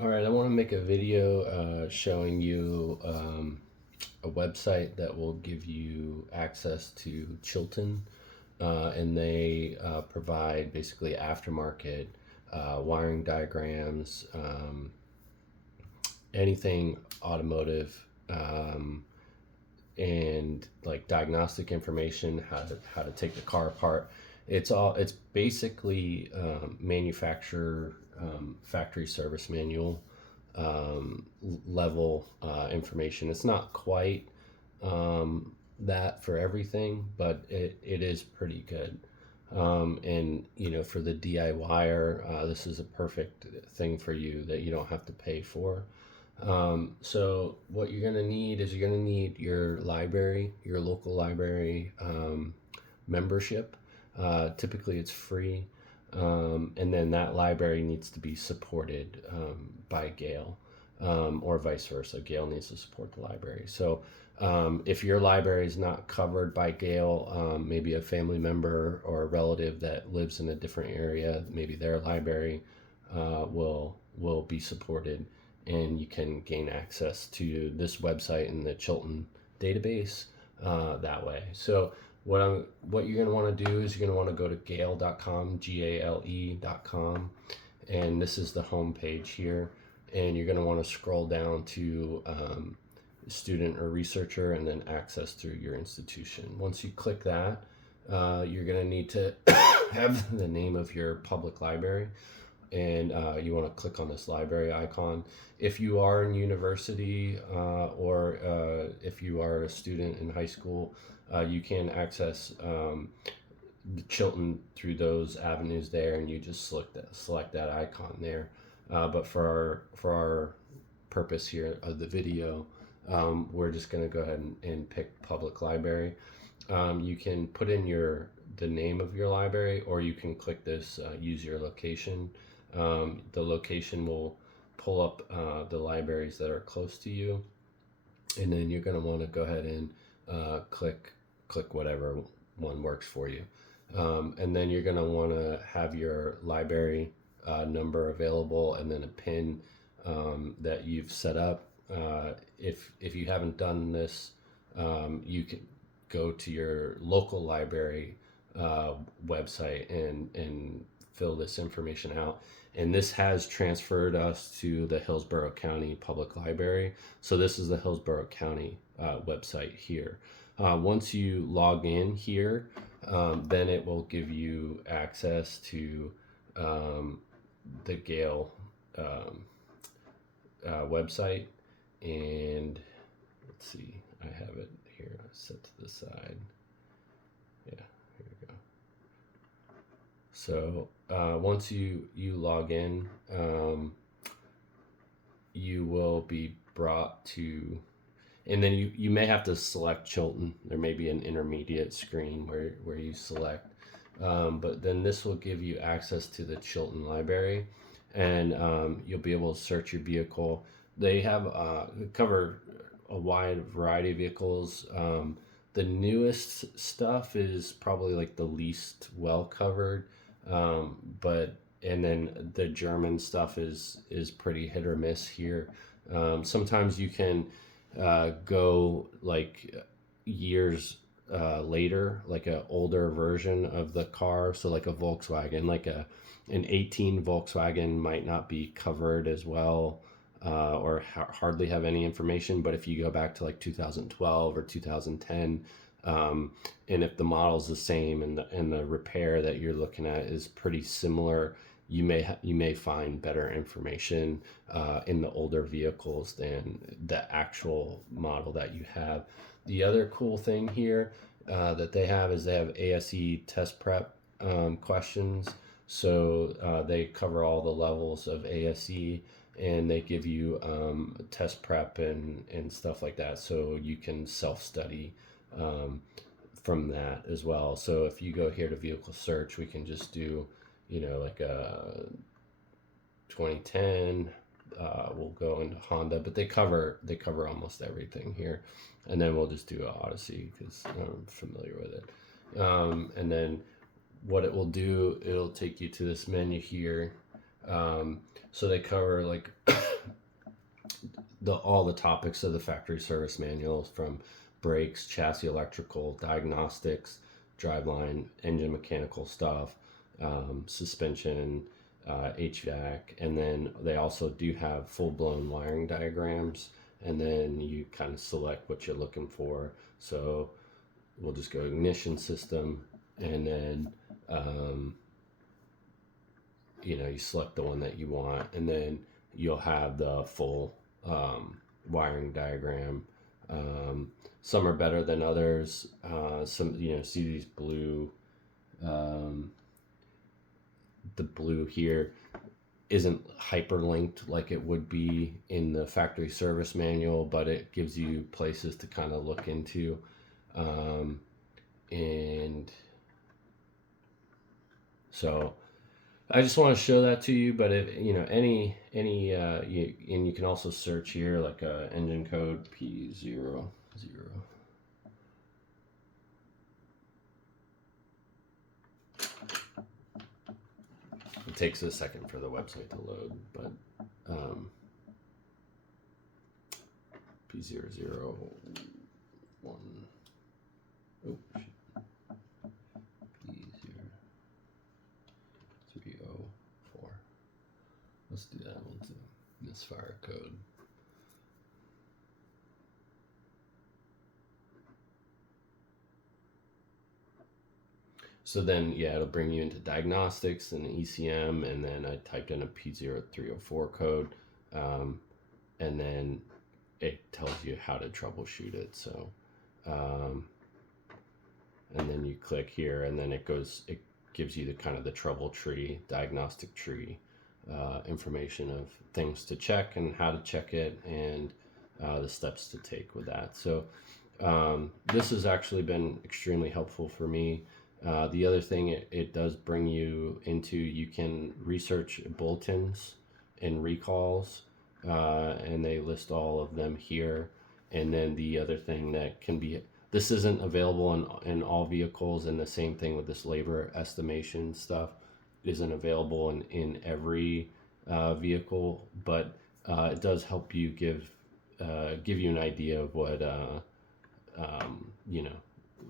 All right, I want to make a video showing you a website that will give you access to Chilton, and they provide basically aftermarket wiring diagrams, anything automotive, and like diagnostic information, how to take the car apart. It's basically manufacturer factory service manual level information. It's not quite that for everything, but it is pretty good. And for the DIYer, this is a perfect thing for you that you don't have to pay for. So what you're gonna need is you're gonna need your library, your local library membership. Typically, it's free, and then that library needs to be supported by Gale, or vice versa. Gale needs to support the library. So if your library is not covered by Gale, maybe a family member or a relative that lives in a different area, maybe their library will be supported, and you can gain access to this website and the Chilton database that way. So what you're going to want to do is you're going to want to go to gale.com, GALE.com, and this is the home page here. And you're going to want to scroll down to student or researcher, and then access through your institution. Once you click that, you're going to need to have the name of your public library, and you want to click on this library icon. If you are in university, or if you are a student in high school, you can access the Chilton through those avenues there, and you just select that icon there. But for our purpose here of the video, we're just going to go ahead and pick public library. You can put in the name of your library, or you can click this use your location. The location will pull up the libraries that are close to you, and then you're going to want to go ahead and click whatever one works for you. And then you're going to want to have your library number available, and then a PIN that you've set up. If you haven't done this, you can go to your local library website and fill this information out. And this has transferred us to the Hillsborough County Public Library. So this is the Hillsborough County website here. Once you log in here, then it will give you access to the Gale website. And let's see, I have it here set to the side. Yeah, here we go. So once you log in, you will be brought to, and then you may have to select Chilton. There may be an intermediate screen where you select, but then this will give you access to the Chilton library, and you'll be able to search your vehicle. They have cover a wide variety of vehicles. The newest stuff is probably like the least well covered, but and then the German stuff is pretty hit or miss here. Sometimes you can go like years later, like an older version of the car. So like a Volkswagen, like an 18 Volkswagen might not be covered as well, or hardly have any information. But if you go back to like 2012 or 2010, and if the model's the same, and the repair that you're looking at is pretty similar, you may find better information in the older vehicles than the actual model that you have. The other cool thing here that they have is they have ASE test prep questions. So they cover all the levels of ASE, and they give you test prep and stuff like that, so you can self-study from that as well. So if you go here to vehicle search, we can just do, like a 2010. We'll go into Honda, but they cover almost everything here, and then we'll just do a Odyssey because I'm familiar with it. And then what it will do, it'll take you to this menu here. So they cover like all the topics of the factory service manuals, from brakes, chassis electrical, diagnostics, driveline, engine mechanical stuff, suspension, HVAC, and then they also do have full blown wiring diagrams. And then you kind of select what you're looking for. So we'll just go ignition system, and then you select the one that you want, and then you'll have the full wiring diagram. Some are better than others. Some, see these blue, the blue here isn't hyperlinked like it would be in the factory service manual, but it gives you places to kind of look into. And so I just want to show that to you. But if and you can also search here, like engine code P00. It takes a second for the website to load, but P001. Oh, shit. P0304. Let's do that one too. Misfire code. So then, it'll bring you into diagnostics and ECM, and then I typed in a P0304 code, and then it tells you how to troubleshoot it. So, and then you click here, and then it gives you the kind of the trouble tree, diagnostic tree, information of things to check and how to check it, and the steps to take with that. So this has actually been extremely helpful for me. The other thing it does bring you into, you can research bulletins and recalls, and they list all of them here. And then the other thing that can be, this isn't available in all vehicles, and the same thing with this labor estimation stuff isn't available in every vehicle, but it does help you give you an idea of what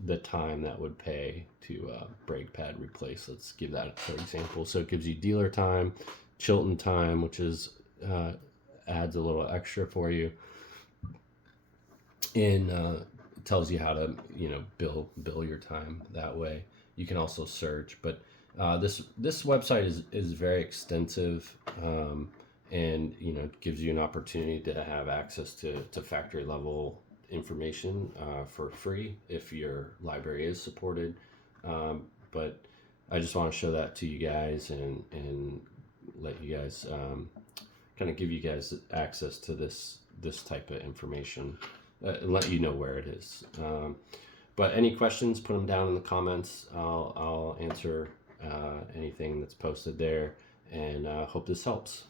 the time that would pay to brake pad replace. Let's give that for example. So it gives you dealer time, Chilton time, which is adds a little extra for you, and tells you how to bill your time that way. You can also search, but this website is very extensive, and gives you an opportunity to have access to factory level information for free if your library is supported. But I just want to show that to you guys, and let you guys kind of give you guys access to this type of information, and let you know where it is. But any questions, put them down in the comments. I'll answer anything that's posted there, and hope this helps.